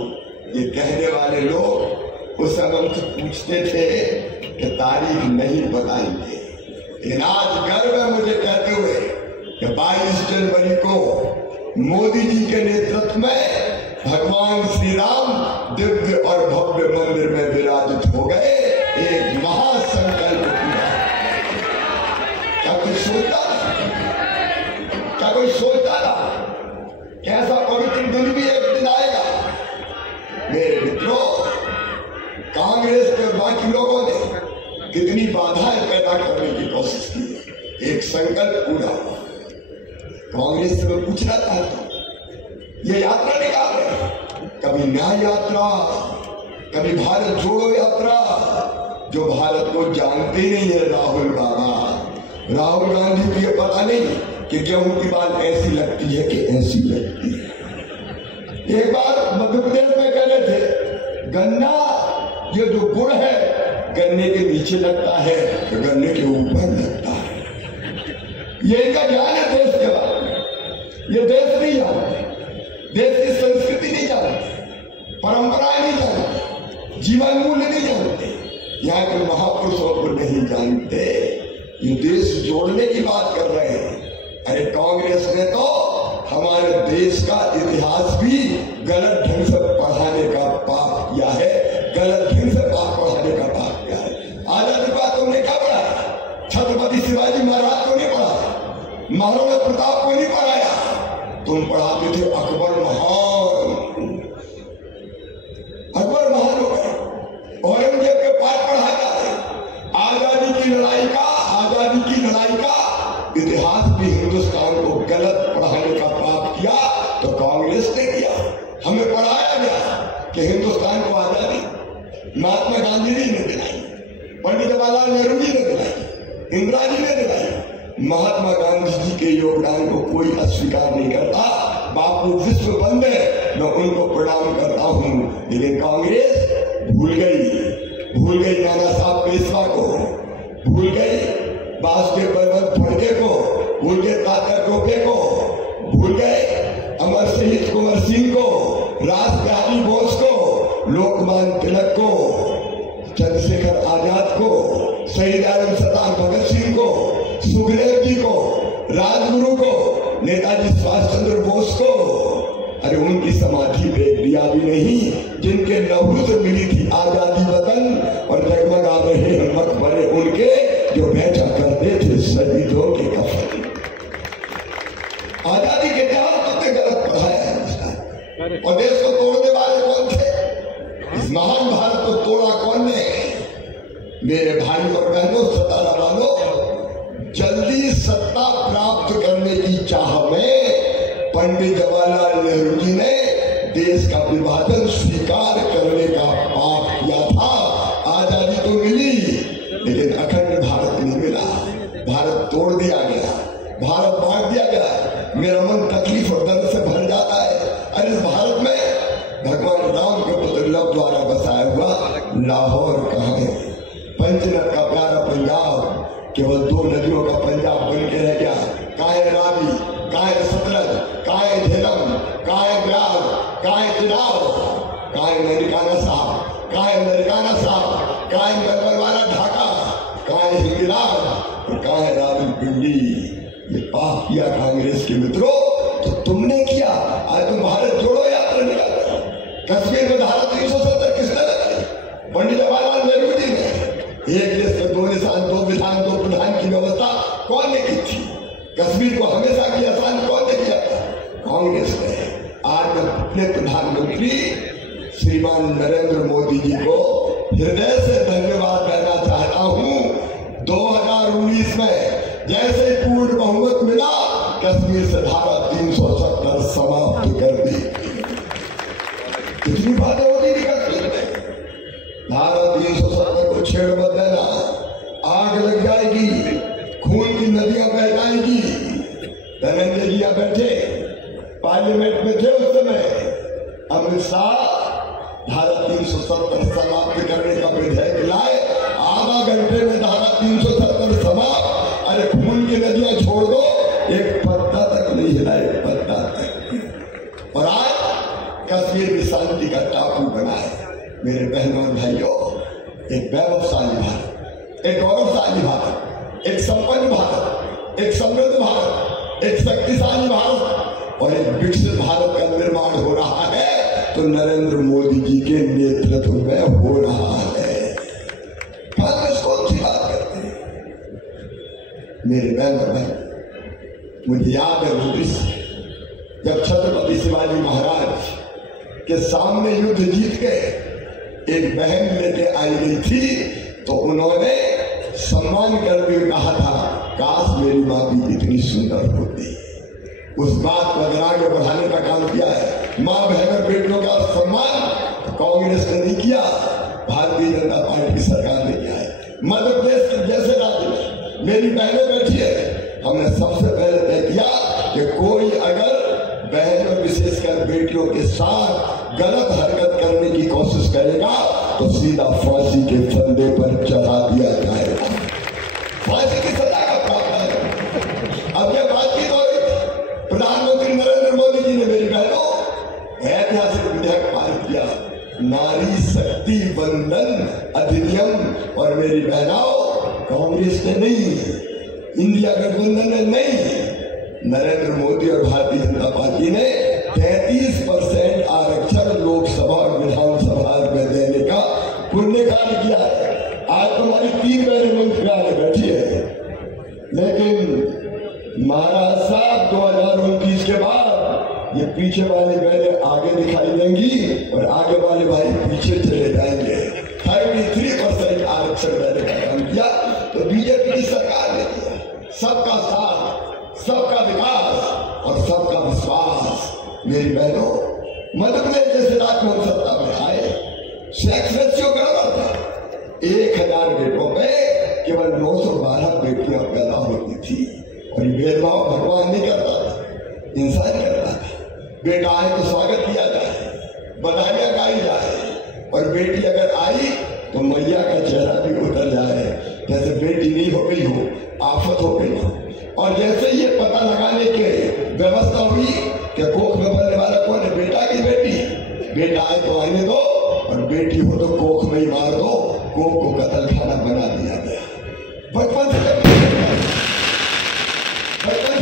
ये कहने वाले लोग उस समय हमसे पूछते थे कि तारीख नहीं बताएंगे। लेकिन आज गर्व है मुझे कहते हुए कि 22 जनवरी को मोदी जी के नेतृत्व में भगवान श्री राम दिव्य और भव्य मंदिर में विराजित हो गए। एक महासंकल्प पूरा। क्या कोई सोचता था, क्या कोई सोचता था कि ऐसा पवित्र दिन भी एक दिन आएगा? मेरे मित्रों, कांग्रेस के बाकी लोगों ने कितनी बाधाएं पैदा करने की कोशिश की, एक संकल्प पूरा हुआ। कांग्रेस से मैं पूछना चाहता हूं, ये यात्रा निकाल रहे, कभी न्याय यात्रा, कभी भारत जोड़ो यात्रा, जो भारत को जानते ही नहीं है राहुल बाबा। राहुल गांधी को ये पता नहीं कि गेहूं की बात ऐसी लगती है कि ऐसी लगती है। एक बार मध्य प्रदेश में कह रहे थे, गन्ना ये जो गुड़ है गन्ने के नीचे लगता है तो गन्ने के ऊपर लगता है। ये इनका ज्ञान है देश के बारे में। ये देश नहीं जानते, देश की संस्कृति नहीं जानते, परंपराएं नहीं जानते, जीवन मूल्य नहीं जानते, यहाँ के महापुरुषों को नहीं जानते। ये देश जोड़ने की बात कर रहे हैं। अरे कांग्रेस ने तो हमारे देश का इतिहास भी गलत ढंग से पढ़ाने का पाप किया है, गलत ढंग से पढ़ाने का पाप किया है। आजादी का तुमने क्या पढ़ाया? छत्रपति शिवाजी महाराज को नहीं पढ़ाया, महाराणा प्रताप को नहीं पढ़ाया, तुम पढ़ाते थे अकबर महान। अकबर महान हो गए, औरंगजेब के पाठ पढ़ाए जाते। आजादी की लड़ाई का इतिहास भी हिंदुस्तान को गलत पढ़ाने का पाप किया तो कांग्रेस ने किया। हमें पढ़ाया गया कि हिंदुस्तान को आजादी महात्मा गांधी जी ने दिलाई, पंडित जवाहरलाल नेहरू जी ने दिलाई, इंदिरा जी ने दिलाई। महात्मा गांधी जी के योगदान को कोई अस्वीकार नहीं करता। बापू विश्व बंद है, मैं उनको प्रणाम करता हूँ। लेकिन कांग्रेस भूल गई नाना साहब पेशवा को, भूल गई बासुदेव बलवंत फड़के को, भूल गए तात्या टोपे को, भूल गए अमर शहीद कुंवर सिंह को, रासबिहारी बोस को, लोकमान्य तिलक को, चंद्रशेखर आजाद को, शहीद आलम सरदार भगत सिंह को, सुखदेव जी को, राजगुरु को, नेताजी सुभाष चंद्र बोस को। अरे उनकी समाधि पे दिया भी नहीं, जिनके लहू से मिली थी आजादी वतन और जगमगा रहे मकबरे उनके, जो बेचा करते थे शहीदों के कफन। आजादी के इतिहास तुमने गलत पढ़ाया है। और देश को तोड़ने वाले कौन थे? इस महान भारत को तोड़ा कौन ने? मेरे भाई और बहनों, सतारा वालों, जल्दी सत्ता प्राप्त करने की चाह में पंडित जवाहरलाल नेहरू जी ने देश का विभाजन स्वीकार करने का पाप किया था। आजादी तो मिली लेकिन अखंड भारत नहीं मिला, भारत तोड़ दिया गया, भारत बांट दिया गया। मेरा मन तकलीफ और दर्द से भर जाता है। अरे इस भारत में भगवान राम के पुत्र लव द्वारा बसाया हुआ लाहौर कहाँ है? पंचनद का प्यारा पंजाब केवल 2 नदियों का पंजाब बन के रह गया। कहाँ है रावी, कहाँ है सतलज, कहाँ है झेलम, कहाँ है ब्यास, कहाँ है चिनाब, कहाँ है ननकाना साहब, कहाँ है ननकाना साहब, कहाँ है गलगल वाला ढाका, कहाँ है हिंगलाज, कहाँ है रावलपिंडी? ये पाप किया कांग्रेस के मित्रों, तो तुमने किया। आज तुम भारत जोड़ो यात्रा निकाल रहे हो। कश्मीर में धारा 370 किसने लगाई? पंडित जवाहरलाल नेहरू जी ने। एक देश में 2 निशान, 2 विधान, 2 प्रधान की व्यवस्था कौन ने की थी? कश्मीर को हमेशा की आसान कौन ने किया था? कांग्रेस ने। आज मैं अपने प्रधानमंत्री श्रीमान नरेंद्र मोदी जी को हृदय से धन्यवाद देना चाहता हूँ। 2019 में जैसे पूर्ण बहुमत मिला, कश्मीर से धारा 370 समाप्त कर दी। कितनी बातें होती थी कश्मीर में। धारा 370 को छेड़ मत देना, आग लग जाएगी, खून की नदियां बह जाएगी। धनंजय जी बैठे पार्लियामेंट में थे उस समय, अमित शाह धारा 370 समाप्त करने का विधेयक लाए, आधा घंटे में धारा 370 समाप्त। अरे खून की नदियां छोड़ दो, एक पत्ता तक नहीं हिला, एक पत्ता तक। और आज कश्मीर भी शांति का टापू बना है। मेरे बहनों और भाइयों, एक वैभवशाली भारत, एक गौरवशाली भारत, एक संपन्न भारत, एक समृद्ध भारत, एक शक्तिशाली भारत और एक विकसित भारत का निर्माण हो रहा है तो नरेंद्र मोदी जी के नेतृत्व में हो रहा है। कांग्रेस कौन सी बात करते हैं? मेरे बहन और भाई, मुझे याद है वो दृश्य जब छत्रपति शिवाजी महाराज के सामने युद्ध जीत के एक बहन लेके आई गई थी तो उन्होंने सम्मान करते हुए कहा था, काश मेरी माँ भी इतनी सुंदर होती। उस बात को अगर आगे बढ़ाने का काम किया है। माँ बहन और बेटियों का सम्मान कांग्रेस ने नहीं किया, भारतीय जनता पार्टी की सरकार ने किया है। मध्य प्रदेश जैसे राज्य में मेरी बहनें बैठी है, हमने सबसे पहले तय किया कि कोई अगर बहन और विशेषकर बेटियों के साथ गलत हरकत करने की कोशिश करेगा तो सीधा फांसी के फंदे पर चढ़ा दिया जाएगा, फांसी की सजा का प्रावधान है। अब यह बातचीत हो रही थी, प्रधानमंत्री नरेंद्र मोदी जी ने मेरी बहनों ऐतिहासिक विधेयक पारित किया, नारी शक्ति बंधन अधिनियम। और मेरी बहनों, कांग्रेस ने नहीं, इंडिया गठबंधन ने नहीं, नरेंद्र मोदी और भारतीय जनता पार्टी ने 33% आरक्षण लोकसभा और विधानसभा में देने का पुण्य कार्य किया है। आज तुम्हारी 3 बहनें मंच पे आगे बैठी है, लेकिन महाराज साहब 2029 के बाद ये पीछे वाली बहनें आगे दिखाई देंगी और आगे वाले भाई पीछे चले जाएंगे। 33% आरक्षण देने का काम किया तो बीजेपी की सरकार ने किया। सबका साथ, सबका विकास और सबका विश्वास। मेरी बहनों, मध्य प्रदेश जैसे राज्य में सत्ता में आए, सेक्स रेशियो गड़बड़ था। 1000 बेटों में केवल 912 बेटियां पैदा होती थी और ये भेदभाव भगवान नहीं करता था, इंसान करता था। बेटा आए तो स्वागत किया जाए, बधाइयां गाई जाए और बेटी अगर आई तो मैया का चेहरा भी उतर जाए, जैसे बेटी नहीं हो गई हो, आफत हो गई हो। और जैसे ये पता लगाने के व्यवस्था हुई कि कोख में बनने वाला कौन है, बेटा की बेटी, बेटा आए तो आने दो और बेटी हो तो कोख में ही मार दो, कोख को कत्ल खाना बना दिया गया। बचपन से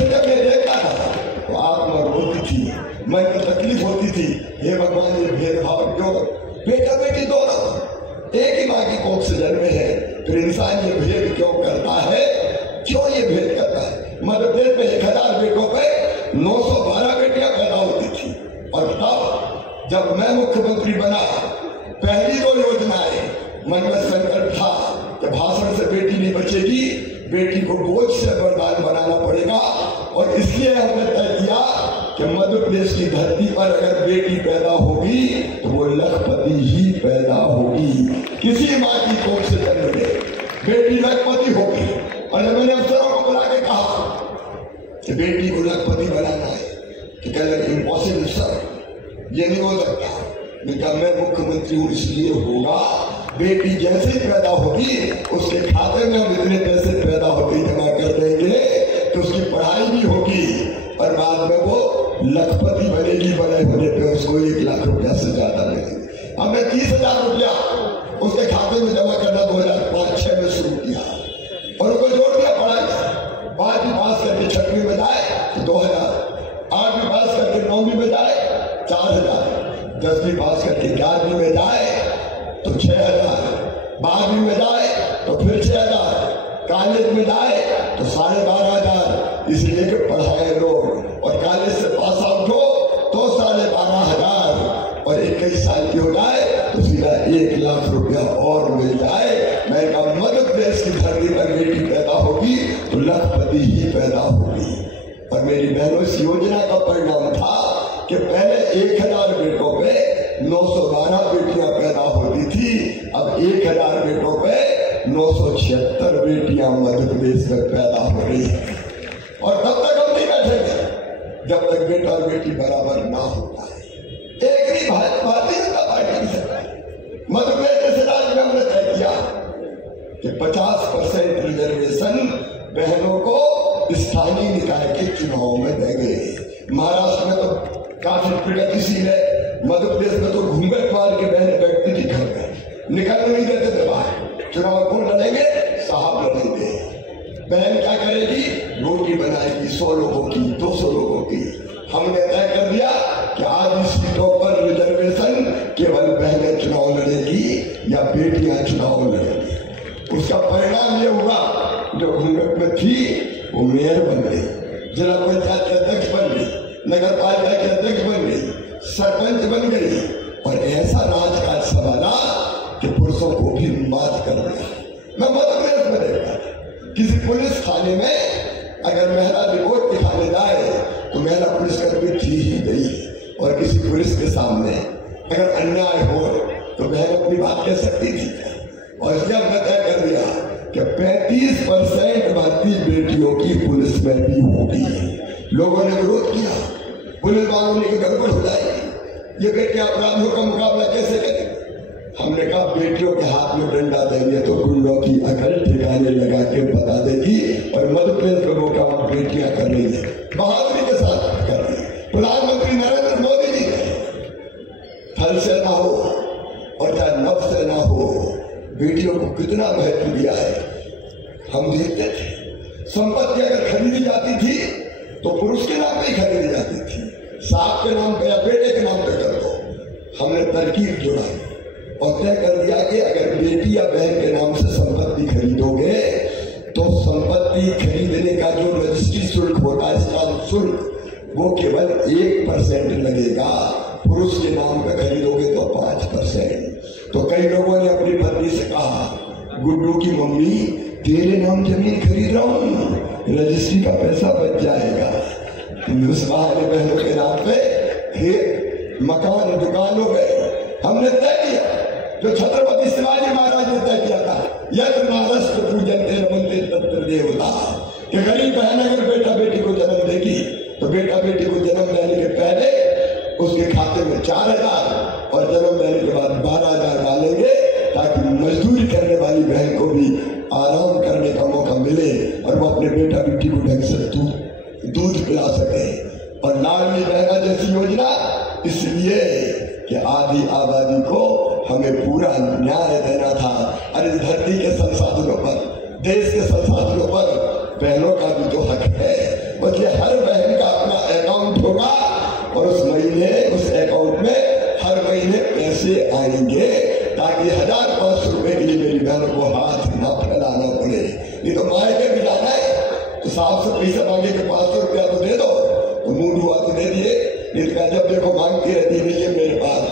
जब मैं देखता था तो आत्मा रोती थी, मन को तकलीफ होती थी, हे भगवान ये भेदभाव क्यों? बेटा बेटी दोनों एक ही माँ की कोख से जन्मे हैं, फिर इंसान ये भेद क्यों करता है? क्यों ये भेद करता है? मध्य प्रदेश में 1000 बेटों पे 912 बेटियां पैदा होती थी और तब जब मैं मुख्यमंत्री बना, पहली 2 योजनाएं मन में संकल्प था कि भाषण से बेटी नहीं बचेगी, बेटी को बोझ से वरदान बनाना पड़ेगा। और इसलिए हमने तय किया कि मध्य प्रदेश की धरती पर अगर बेटी पैदा होगी तो वो लखपति ही पैदा होगी। किसी माँ की कोख से जन्म ले बेटी लखपति होगी। और जब मैंने अफसरों को बुला के कहा कि बेटी को लखपति बनाना है तो कह लगे इम्पॉसिबल सर, ये नहीं हो सकता। मैं मुख्यमंत्री हूँ इसलिए होगा, बेटी जैसे ही पैदा होगी उसके खाते में हम इतने पैसे पैदा होते ही जमा कर देंगे तो उसकी पढ़ाई भी होगी और बाद में वो लखपति बनेगी। बने होने पे उसको 1 लाख रुपया से ज्यादा मिलेगी। हमने 30,000 रुपया उसके खाते में जमा करना 2005-06 में शुरू किया और उसको जोड़ दिया पढ़ाई। 5वीं पास करके 6वीं में जाए तो 2000, 8वीं पास करके 9वीं में जाए 4000, 10वीं पास करके 11वीं में जाए तो 6000, 12वीं में जाए तो फिर 6000, कॉलेज में जाए तो 12,500, इसलिए कि पढ़ाए लोग। और कॉलेज से पास आउट हो तो 12,500 और 21 साल की हो जाए तो सीधा 1 लाख रुपया और मिल जाए। मैं कहा मध्य प्रदेश की धरती पर बेटी पैदा होगी तो लखपति ही पैदा होगी। और मेरी बहनों, इस योजना का परिणाम था कि पहले 1000 बेटों पे 912 बेटियां पैदा होती थी, अब 1000 बेटों पे 976 बेटियां मध्य प्रदेश में पैदा हो रही है। और तब तक हम नहीं बैठेंगे जब तक बेटा और बेटी बराबर ना हो पाए। एक ही भारतीय जनता पार्टी की सरकार मध्य प्रदेश जैसे राज्य में हमने तय किया कि 50% रिजर्वेशन बहनों को स्थानीय निकाय के चुनाव में देंगे। महाराष्ट्र में तो काफी प्रगतिशील है, मध्य प्रदेश में तो घूंघट मार के बहनें बैठती थी घर में, निकलने नहीं देते थे बाहर। चुनाव कौन लड़ेंगे? साहब लड़ेंगे। बहन क्या करेगी? रोटी बनाएगी 100 लोगों की, 200 लोगों की। हमने तय कर दिया कि आज इस सीटों पर रिजर्वेशन केवल बहनें चुनाव लड़ेगी या बेटियां चुनाव लड़ेगी। उसका परिणाम ये हुआ, जो घूंघट में थी वो मेयर बन गई, जिला पंचायत के अध्यक्ष बन गई, नगर पालिका के अध्यक्ष बन गई, सरपंच बन गई, और ऐसा राजकाज संभाला कि पुरुषों को भी मात कर दिया। मैं मध्य प्रदेश में देखता, किसी पुलिस थाने में अगर महिला रिपोर्ट दिखाने जाए तो महिला पुलिसकर्मी थी ही नहीं, और किसी पुलिस के सामने अगर अन्याय हो तो बहन अपनी बात कह सकती थी। और इसलिए हमने तय कर दिया कि 35% भारतीय बेटियों की पुलिस में भी होगी। लोगों ने विरोध किया, पुलिस वालों ने गड़बड़ हो जाएगी, ये बेटे अपराधियों का मुकाबला कैसे करें? हमने कहा बेटियों के हाथ में डंडा देंगे तो गुंडों की अकल ठिकाने लगा के बता देगी। और मध्य प्रदेश में वो काम बेटियां कर रही है, बहादुरी के साथ कर रही है। प्रधानमंत्री नरेंद्र मोदी जी ने थल सेना हो और चाहे नभ सेना हो, बेटियों को कितना महत्व दिया है हम देखते थे। संपत्ति अगर खरीदी जाती थी तो पुरुष के नाम पे ही खरीदी जाती थी, साहब के नाम पे या बेटे के नाम पे कर दो। हमने तरकीब जोड़ा और तय कर दिया कि अगर बेटी या बहन के नाम से संपत्ति खरीदोगे तो संपत्ति खरीदने का जो रजिस्ट्री शुल्क होता है, स्टाम्प शुल्क, वो केवल 1% लगेगा। पुरुष के नाम पे खरीदोगे तो 5%। तो कई लोगों ने अपनी पत्नी से कहा, गुड्डू की मम्मी तेरे नाम जमीन खरीद रहा हूँ, रजिस्ट्री का पैसा बच जाएगा। उस बहाने बहनों के नाम पे मकान दुकान हो गए। हमने तय किया जो छत्रपति शिवाजी महाराज ने तय किया था, यज्ञ नारस्त्र पूजन तेरे मंदिर तत्र देवता, कि गरीब बहन अगर बेटा बेटी को जन्म देगी तो बेटा बेटी को जन्म देने के पहले उसके खाते में 4000 और जन्म देने के बाद 12000 डालेंगे, ताकि मजदूरी करने वाली बहन को भी आराम करने का मौका मिले और वो अपने बेटा बेटी को ढंग से दूध पिला सके। और लाडली बहना जैसी योजना इसलिए कि आधी आबादी को हमें पूरा न्याय देना था। अरे धरती के संसाधनों पर, देश के संसाधनों पर बहनों का भी तो हक है। बल्कि हर बहन का अपना अकाउंट होगा और उस अकाउंट में हर महीने पैसे आएंगे, ताकि 1000-500 रुपए के लिए मेरी बहनों को हाथ न फैलाना पड़े। ये तो मायके भी जाना है तो साहब से पैसा मांगे कि 500 रुपया तो दे दो, तो मुंह हुआ तो दे दिए, नहीं तो जब देखो मांगती रहती नहीं है मेरे पास,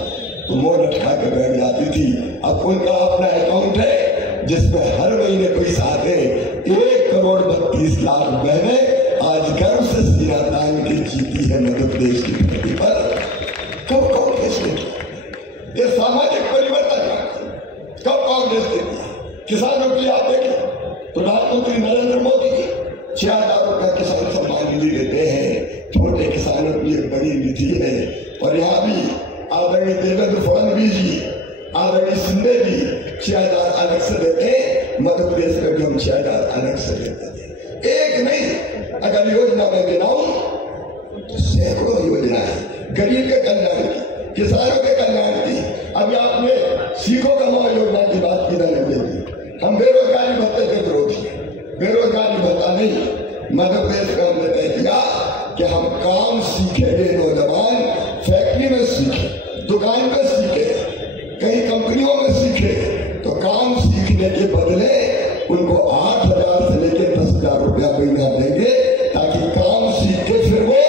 तो मोह लटका के बैठ जाती थी। अब उनका अपना अकाउंट है जिसमें हर महीने पैसा आते। 1,32,00,000 बहनें आज गर्व से सीना तान के जीती है मध्य प्रदेश की धरती पर। कब कांग्रेस ने ये सामाजिक परिवर्तन कब कांग्रेस ने किया? किसानों के लिए आप देखें, प्रधानमंत्री नरेंद्र मोदी जी 6000 रुपया किसान सम्मान निधि देते हैं। छोटे किसानों की एक बड़ी निधि है। और यहाँ भी आदरणीय देवेंद्र फडणवीस जी, आदरणीय शिंदे जी 6000 अलग से देते हैं। मध्य प्रदेश में भी हम 6000 अलग से देते हैं। एक नहीं, अगर योजना में गिनाऊं तो सैकड़ों योजना है, गरीब के कल्याण की, किसानों के कल्याण की। अभी आपने सीखो कमाओ योजना की बात की नहीं। हम बेरोजगारी भत्ते के विरोधी, बेरोजगारी भत्ता नहीं। मध्य प्रदेश में हमने तय किया कि हम काम सीखेंगे। नौजवान फैक्ट्री में सीखे, दुकान में सीखे, कहीं कंपनियों में सीखे, तो काम सीखने के बदले उनको 8000 से लेकर 10,000 रुपया महीना देंगे, ताकि काम सीख के फिर वो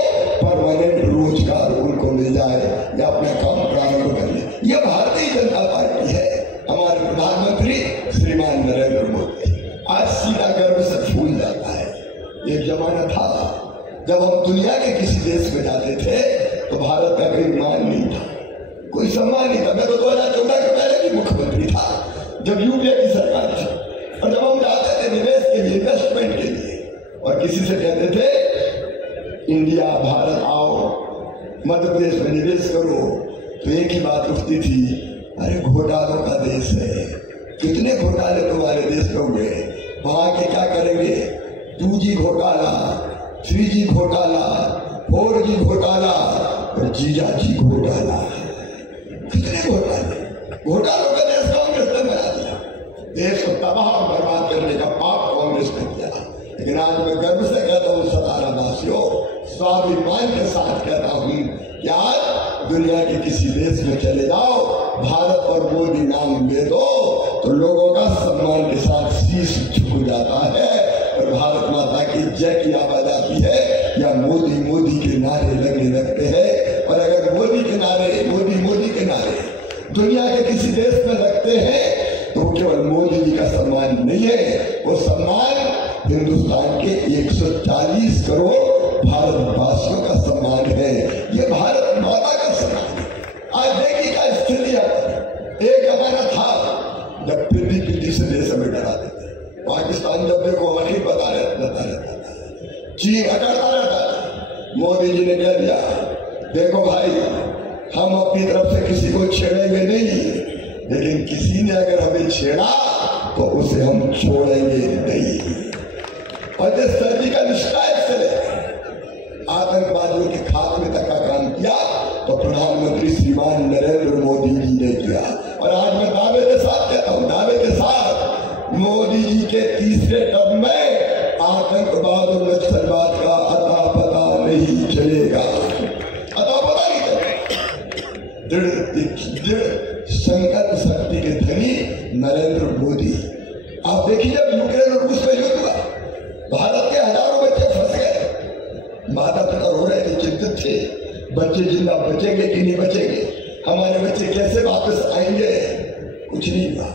परमानेंट रोजगार उनको मिल जाए या अपना काम प्रारंभ कर ले। यह भारतीय जनता पार्टी है, हमारे प्रधानमंत्री श्रीमान नरेंद्र मोदी। आज सीधा गर्व से फूल जाता है। एक जमाना था जब हम दुनिया के किसी देश में जाते थे तो भारत का कोई मान नहीं था, कोई सम्मान नहीं था। मैं तो 2014 के पहले भी मुख्यमंत्री था जब यूपीए की सरकार थी, और जब हम जाते थे निवेश के लिए, इन्वेस्टमेंट के लिए, और किसी से कहते थे इंडिया भारत आओ मध्य प्रदेश में निवेश करो, तो एक ही बात उठती थी, अरे घोटालों का देश है, कितने घोटाले तुम्हारे देश में हुए, वहां के क्या करेंगे, 2G घोटाला, 3G घोटाला, 4G घोटाला और जीजाजी घोटाला, कितने घोटाले, घोटालों का देश कांग्रेस ने बना दिया। देश को तबाह और बर्बाद करने का पाप कांग्रेस ने किया। लेकिन आज मैं गर्व से कहता हूँ सतारा वासियों, स्वाभिमान के साथ कहता हूँ कि आज दुनिया के किसी देश में चले जाओ, भारत और मोदी नाम ले दो तो लोगों का सम्मान के साथ शीश झुक जाता है और भारत माता की जय की आवाज आती है, या मोदी मोदी के नारे लगने लगते हैं। और अगर मोदी के नारे, मोदी मोदी के नारे दुनिया के किसी देश में लगते हैं तो केवल मोदी जी का सम्मान नहीं है, वो सम्मान हिंदुस्तान के 140 करोड़ भारतवासियों का सम्मान है, ये भारत माता का सम्मान है। आज देखिए क्या स्थिति है। एक जमाना था जब पीढ़ी से देश में डरा देते, पाकिस्तान जब देखो वही बता रहता था, चीन अकड़ता रहता था। मोदी जी ने कह दिया, देखो भाई हम अपनी तरफ से किसी को छेड़ेंगे नहीं, लेकिन किसी ने अगर हमें छेड़ा तो उसे हम छोड़ेंगे नहीं। और जिस सर्जिकल स्ट्राइक से आतंकवादियों के खात्मे तक का काम किया तो प्रधानमंत्री श्रीमान नरेंद्र मोदी जी ने किया। और आज मैं दावे के साथ कहता हूँ, दावे के साथ, मोदी जी के तीसरे टर्म में आतंकवाद और नक्सलवाद का अता पता नहीं चलेगा, अता पता नहीं चलेगा। दृढ़ संकल्प शक्ति के धनी नरेंद्र मोदी। आप देखिए जब यूक्रेन और रूस में युद्ध हुआ, भारत के हजारों बच्चे फंस गए, माता पिता रो रहे थे, चिंतित थे, बच्चे जिंदा बचेंगे कि नहीं बचेंगे, हमारे बच्चे कैसे वापस आएंगे। कुछ नहीं हुआ।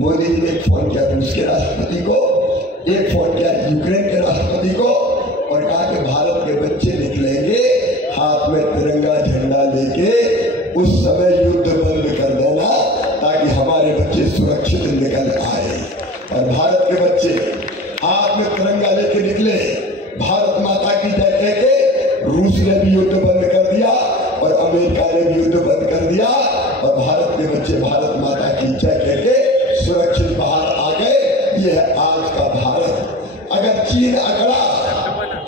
मोदी जी ने एक फोन किया रूस के राष्ट्रपति को, एक फोन किया यूक्रेन के राष्ट्रपति को, और कहा कि भारत के बच्चे निकलेंगे हाथ में तिरंगा झंडा लेके, उस समय युद्ध बंद कर देना ताकि हमारे बच्चे सुरक्षित निकल आए। और भारत के बच्चे हाथ में तिरंगा लेके निकले, भारत माता की जय कह के। रूस ने भी युद्ध बंद कर दिया और अमेरिका ने भी युद्ध बंद कर दिया, और भारत के बच्चे भारत माता की जय कह के सुरक्षित बाहर आ गए। ये है आज का भारत। अगर चीन अकड़ा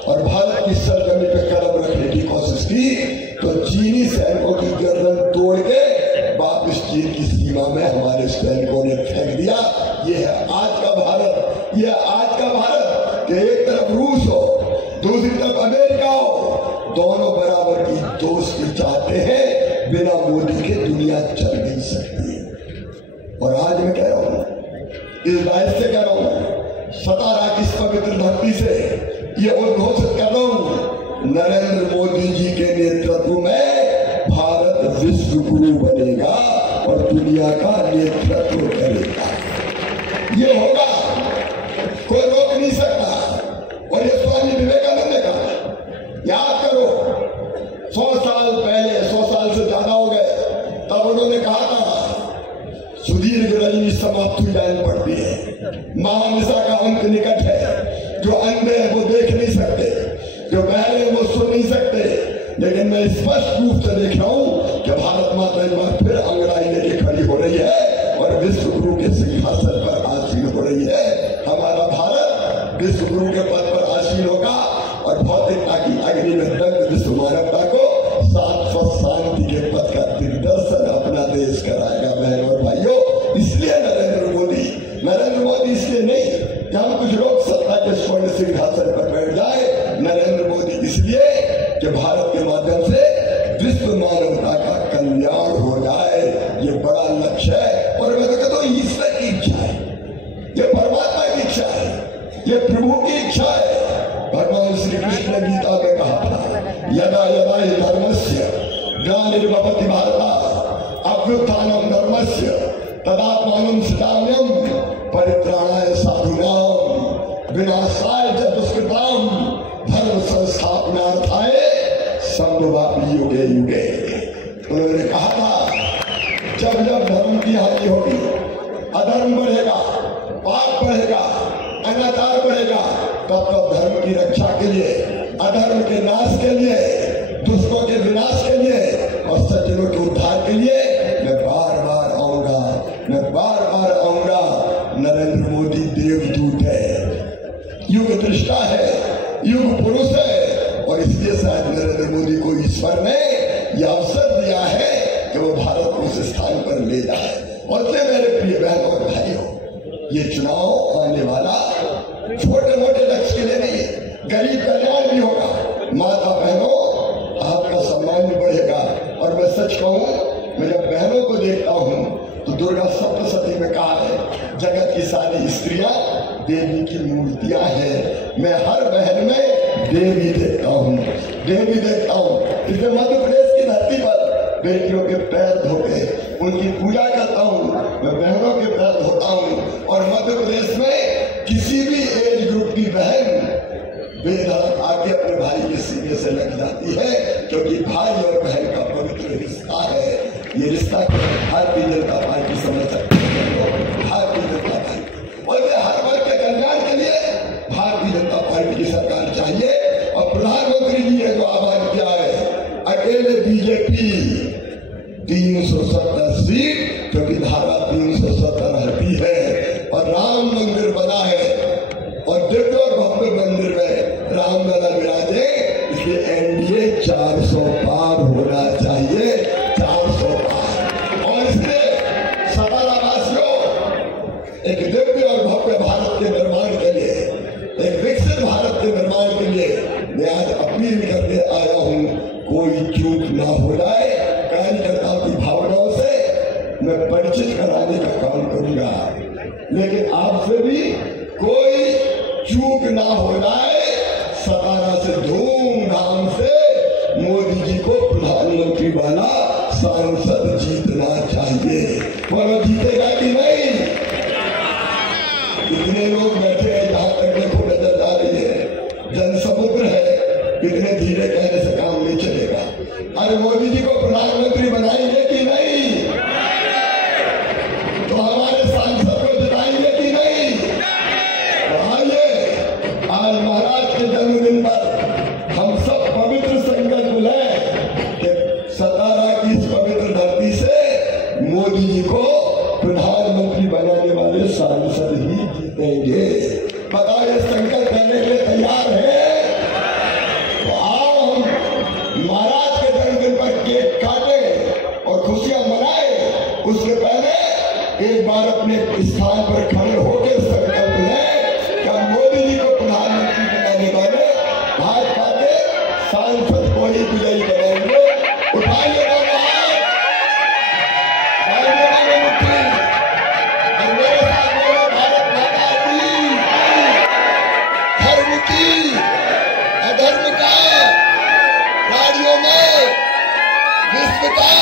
और भारत की सरजमी पे कदम रखने की कोशिश की तो चीनी सैनिकों की गर्दन तोड़ के वापस चीन की सीमा में हमारे सैनिकों ने फेंक दिया। ये है आज का भारत। ये आज का भारत कि एक तरफ रूस हो, दूसरी तरफ अमेरिका हो, दोनों बराबर की दोस्ती चाहते हैं। बिना मोदी के दुनिया चल नहीं सकती। और आज मैं कह रहा हूं, इजराइल से कह रहा हूं, सतारा की इस पवित्र धरती से ये उद्घोषित कर रहा हूं, नरेंद्र मोदी जी के नेतृत्व में भारत विश्व गुरु बनेगा और दुनिया का नेतृत्व करेगा। ये होगा, कोई रोक नहीं सकता। और ये स्वामी विवेकानंद ने कहा, याद करो 100 साल पहले, 100 साल से ज्यादा हो गए, तब उन्होंने कहा था सुदीर्घ रजनी समाप्त हुई जानी पड़ती है, महानिशा का अंत निकट है। जो अंधे हैं वो देख नहीं सकते, जो बहरे हैं वो सुन नहीं सकते, लेकिन मैं स्पष्ट रूप से देख रहा हूं कि भारत माता एक बार फिर अंगड़ाई लेके खड़ी हो रही है और विश्व गुरु के सिंहासन पर आसीन हो रही है। हमारा भारत विश्व गुरु के पद पर आसीन होगा और भौतिकता की अग्नि में दग्ध विश्व मानवता को शाश्वत शांति के पद का दिग्दर्शन अपना देश कराएगा। बहनों और भाइयों, इसलिए नरेंद्र मोदी इसलिए नहीं कि हम कुछ लोग सत्ता के स्वर्ण सिंहासन पर बैठ जाए। नरेंद्र मोदी इसलिए कि भारत के माध्यम से विश्व मानवता का कल्याण हो जाए, ये बड़ा लक्ष्य है। और मैं तो कहता हूँ ईश्वर की इच्छा है, ये परमात्मा की इच्छा है, ये प्रभु की इच्छा है। भगवान श्री कृष्ण ने गीता में कहा था, यदा यदा हि धर्मस्य ग्लानिर्भवति भारत अभ्युत्थानं धर्मस्य तदात्मानं सृजाम्यहम् परित्राणाय साधूनां विनाशाय च दुष्कृतां धर्म संस्थापनार्थं युगे युगे। उन्होंने कहा था जब जब धर्म की हानि होगी, अधर्म बढ़ेगा, पाप बढ़ेगा, अनाचार बढ़ेगा, तब तब धर्म की रक्षा के लिए, अधर्म के नाश के लिए, दुष्टों के विनाश के लिए और सज्जनों के उद्धार के लिए मैं बार बार आऊंगा, मैं बार बार आऊंगा। नरेंद्र मोदी देवदूत है, युग दृष्टा है, युग पुरुष है और इसलिए शायद नरेंद्र मोदी को ईश्वर ने यह अवसर दिया है कि वो भारत को उस स्थान पर ले जाए। और मेरे प्रिय बहनों और भाइयों, ये चुनाव आने वाला छोटे मोटे लक्ष्य के लिए नहीं है, गरीब कल्याण भी होगा। माता बहनों, आपका सम्मान भी बढ़ेगा। और मैं सच कहूं, मैं जब बहनों को देखता हूं तो दुर्गा सप्तशती में कहा है जगत की सारी स्त्रियां देवी की मूर्तियां हैं। मैं हर बहन में देवी देखता हूं, देवी देखता हूं। इसलिए मध्य प्रदेश की धरती पर बेटियों के पैर धो के उनकी पूजा करता हूं, मैं बहनों के पैर धोता हूं। और मध्य प्रदेश में किसी भी एज ग्रुप की बहन बेधड़क आके अपने भाई के सीने से लग जाती है, क्योंकि भाई और बहन का पवित्र रिश्ता है। ये रिश्ता भारतीय जनता पार्टी समझ सकती है, भारतीय जनता पार्टी। और हर वर्ग के कल्याण के लिए भारतीय जनता पार्टी की सरकार चाहिए। और प्रधानमंत्री जी ने जो आह्वान किया है, अकेले बीजेपी 370 सीट, क्योंकि धारा 370 रहती है और राम मंदिर बना है और दिव्य और भव्य मंदिर में राम लला विराजे, इसलिए एनडीए 400 पार होना चाहिए, 400 पार। और इसलिए सतारा वासियों, एक दिव्य और भव्य भारत के निर्माण के लिए, एक विकसित भारत के निर्माण के लिए मैं आज अपील करने आया हूं, कोई चूक ना हो जाए। कार्यकर्ताओं की भावनाओं से मैं परिचित कराने का काम करूंगा, लेकिन आपसे भी कोई चूक ना हो जाए। सतारा से धूमधाम से मोदी जी को प्रधानमंत्री वाला सांसद जीतना चाहिए। वो जीतेगा कि नहीं? कितने लोग बैठे हैं, जहां तक देखो नजर आ रही है, जन समुद्र है, इतने धीरे कहने से काम नहीं चलेगा। अरे मोदी जी को प्रधानमंत्री बनाएंगे कि नहीं? तो हमारे सांसद को जिताएंगे कि नहीं? आइए, आज महाराज के जन्मदिन पर हम सब पवित्र संकल्प लें कि सतारा की इस पवित्र धरती से मोदी जी को प्रधानमंत्री बनाने वाले सांसद ही जीतेंगे। पता ये संकल्प करने के लिए तैयार है? तो आओ हम महाराज के जन्मदिन पर केक काटे और खुशियां मनाए। उससे पहले एक बार अपने स्थान पर खड़े होकर संकल्प लें कि हम मोदी जी को प्रधानमंत्री बनाने वाले भाजपा के सांसद को ही विजयी बनाएंगे। उठाइए अधर्म का गाड़ियों में विश्व का